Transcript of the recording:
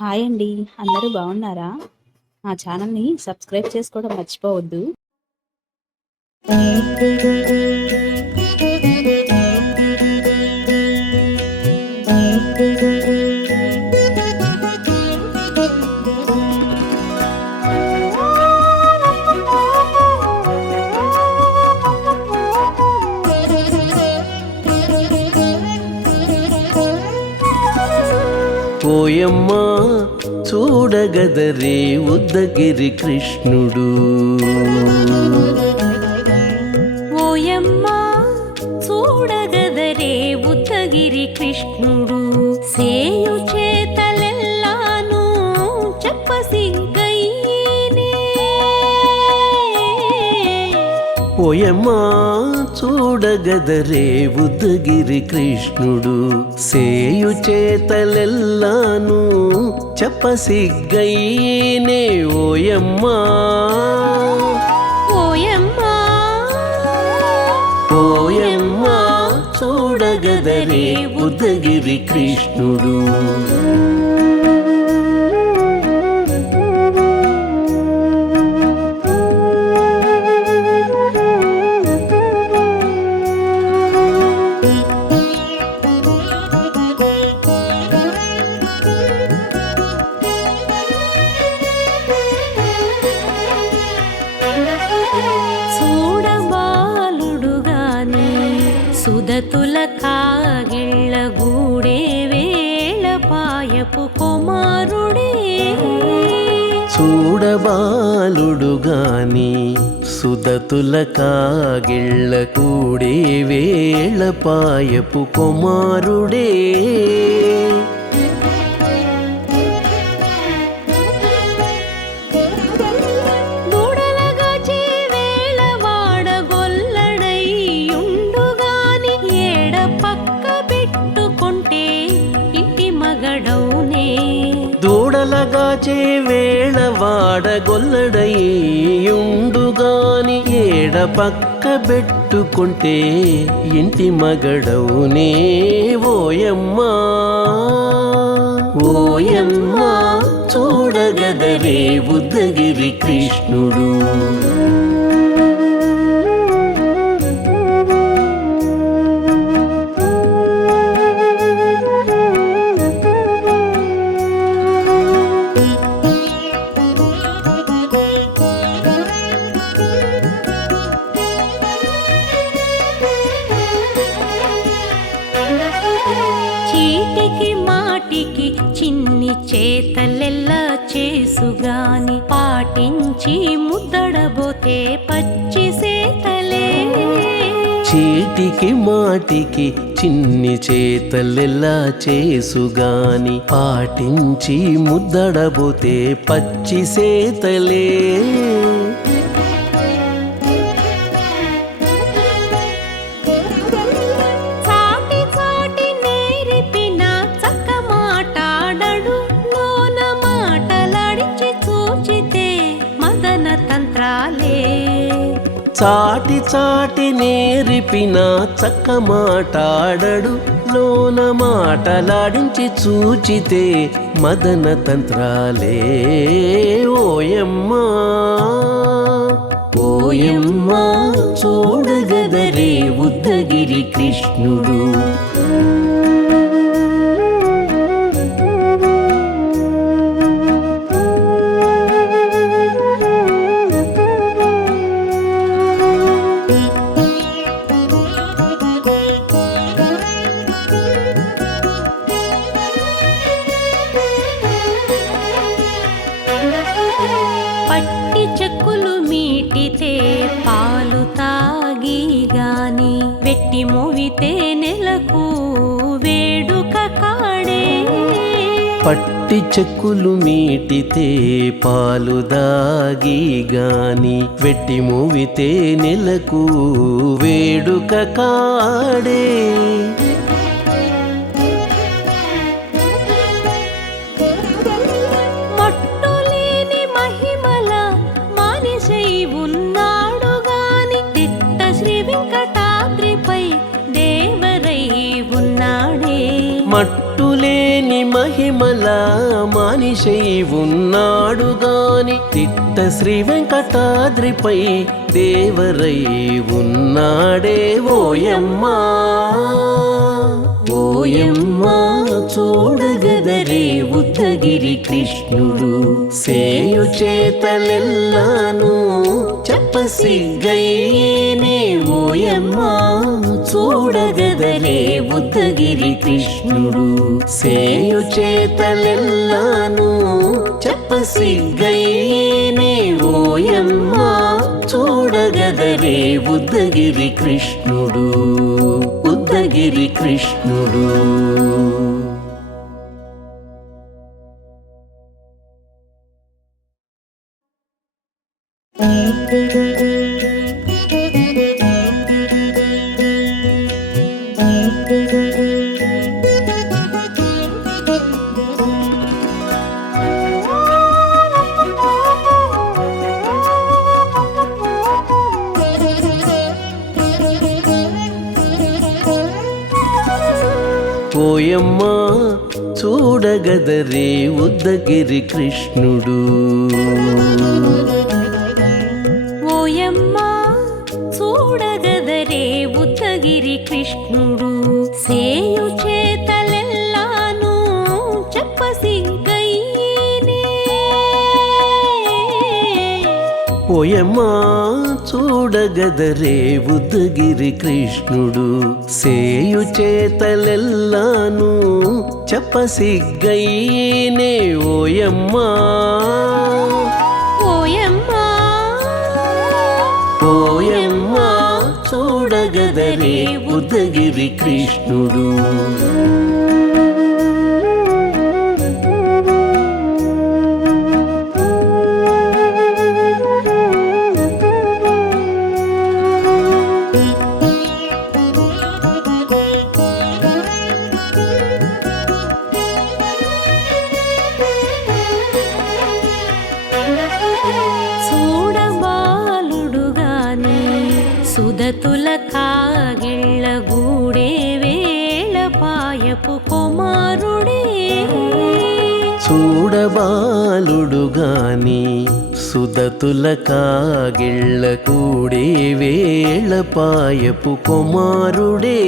Hi అండి. అందరూ బాగున్నారా? మా ఛానల్‌ని సబ్స్క్రైబ్ చేసుకోవడం మర్చిపోవద్దు. ఓయమ్మా చూడగదరే ఉద్దగిరి కృష్ణుడు. ఓయమ్మా చూడగదరే ఉద్దగిరి కృష్ణుడు. సేయు చేతలెల్లాను చెప్పసిగ్గయ్యేనే. ఓయమ్మా చూడగదరే ఉద్దగిరి కృష్ణుడు. సేయు చేతలెల్లాను చెప్పసిగ్గయ్యేనే. ఓయమ్మా ఓయమ్మా ఓయమ్మా చూడగదరే ఉద్దగిరి కృష్ణుడు. చూడబాలుడుగాని సుదతుల కాగిళ్ళ గూడే వేళపాయపు కుమారుడే. చూడబాలుడుగాని సుదతుల కాగిళ్ళ కూడే వేళపాయపు కుమారుడే. దూడలగాచే వేళవాడ గొల్లడైయుండుగాని ఏడ పక్క పెట్టుకుంటే ఇంటి మగడౌనే. దూడలగాచే వేళవాడ గొల్లడయ్యుండుగాని ఏడ పక్క పెట్టుకుంటే ఇంటి మగడవునే. ఓయమ్మా ఓయమ్మా చూడగదరే ఉద్దగిరి కృష్ణుడు. చీటికి మాటికి చిన్ని చేతలెల్లా చేసుగాని పాటించి ముద్దడబోతే పచ్చి సేతలే. చీటికి మాటికి చిన్ని చేతలెల్లా చేసుగాని పాటించి ముద్దడబోతే పచ్చి సేతలే. చాటి చాటి నేర్పిన చక్క మాటాడడు లోన మాటలాడించి చూచితే మదన తంత్రాలే. చాటి చాటి నేర్పిన చక్క మాటాడడు లోన మాటలాడించి చూచితే మదన తంత్రాలే. ఓయమ్మా ఓయమ్మా చూడగదరే ఉద్దగిరి కృష్ణుడు. పట్టి చెక్కులు మీటితే పాలు తాగి గాని వెట్టి మోవితే నెలకు వేడుక కాడే. పట్టి చెక్కులు మీటితే పాలు దాగి గాని వెట్టి మూవితే నెలకు వేడుక కాడే. మట్టులేని మహిమల మానిసై ఉన్నాడు గాని తిట్ట శ్రీ వెంకటాద్రిపై దేవరై ఉన్నాడే. మట్టులేని మహిమల మానిషై ఉన్నాడు గాని తిట్ట శ్రీ వెంకటాద్రిపై దేవరై ఉన్నాడే ఓయమ్మా ఓయమ్మా చూడగదరే ఉత్తగిరి కృష్ణుడు సేయు చేతలెల్లాను చెప్పసిగ్గయ్యేనే ఓయమ్మా చూడగదరే ఉత్తగిరి కృష్ణుడు సేయు చేతలెల్లాను చెప్పసిగ్గయ్యేనే ఓయమ్మా చూడగదరే ఉద్దగిరి కృష్ణుడు ఉద్దగిరి కృష్ణుడు. ఓయమ్మా చూడగదరే ఉద్దగిరి కృష్ణుడు ఓయమ్మా చూడగదరే ఉత్తగిరి కృష్ణుడు సేయు చేతలెల్లాను చెప్పసిగ్గయ్యేనే ఓయమ్మా చూడగదరే ఉద్దగిరి కృష్ణుడు సేయు చేతలెల్లాను చెప్పసిగ్గయ్యేనే ఓయమ్మా ఓయమ్మా ఓయమ్మా చూడగదరే ఉద్దగిరి కృష్ణుడు. సుదతుల కాగిళ్ళ గూడే వేళపాయపు కుమారుడే చూడబాలుడు గాని సుదతుల కాగిళ్ళ కూడే వేళపాయపు కుమారుడే